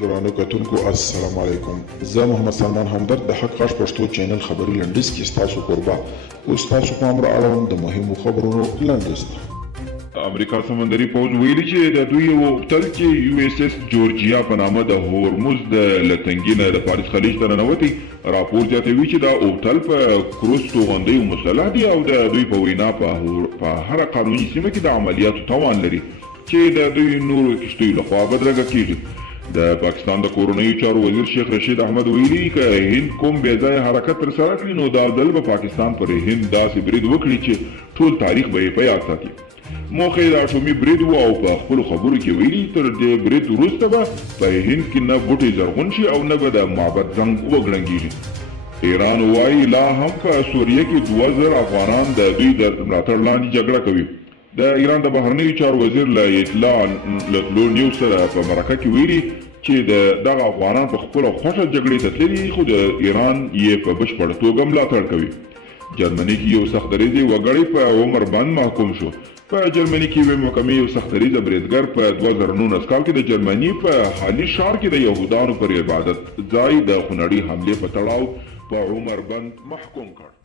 درانه کتونکو السلام علیکم. زه محمد سلمان همدرد د حق غږ پښتو چینل خبري لنډیز کې ستاسو کوربه اوس تاسو پام را اړوم د مهمو خبرونو لنډیز ته. امریکا سمندري پوځ ویلي چې د دوی یو اوبتل چې یو اس اس جورجیا په نامه د هورموز د لتنګي نه د فارس خلیج ته ننوتي. راپور زیاتوي چې دا اوبتل په کروز توغندیو مسلح دي او د دوی په وینا په هره قانوني سیمه کې د عملیاتو توان لري چې د دوی نورو کښتیو لخوا بدرګه کیږي. د پاکستان د کورنیو چارو وزیر شیخ رشید احمد ویلي که هند کوم بې ځایه حرکت ترسره کړي نو دا ځل به پاکستان پر هند داسې برید وکړي چې ټول تاریخ به یې په یاد ساتي. موخه یې د اټومي برید و او په خپلو خبرو کې ویلي تر دې برید وروسته به په هند کې نه بوټي زرغون شي او نه به د معبد زنګ وګړنګېږي. ایران وایي لا هم په سوریه کې 2000 افغانان د دوی د ملاتړ لاندې جګړه کوي. د ایران د بهرنیو چارو وزیر له اطلاع لو نیوز سره په مرکه کې ویلي چې دغه افغانان په خپله خوښه جګړې ته تللي خو د ایران یې په بشپړه توګه ملاتړ کوي. جرمني کې یو سختدریځي وګړی په عمر بند محکوم شو. په جرمني کې یوې محکمې یو سختدریځه بریدګر په 2019 کال کې د جرمني په حالي ښار کې د یهودانو پر عبادت ځای د خونړي حملې په تړاو په عمر بند محکوم کړ.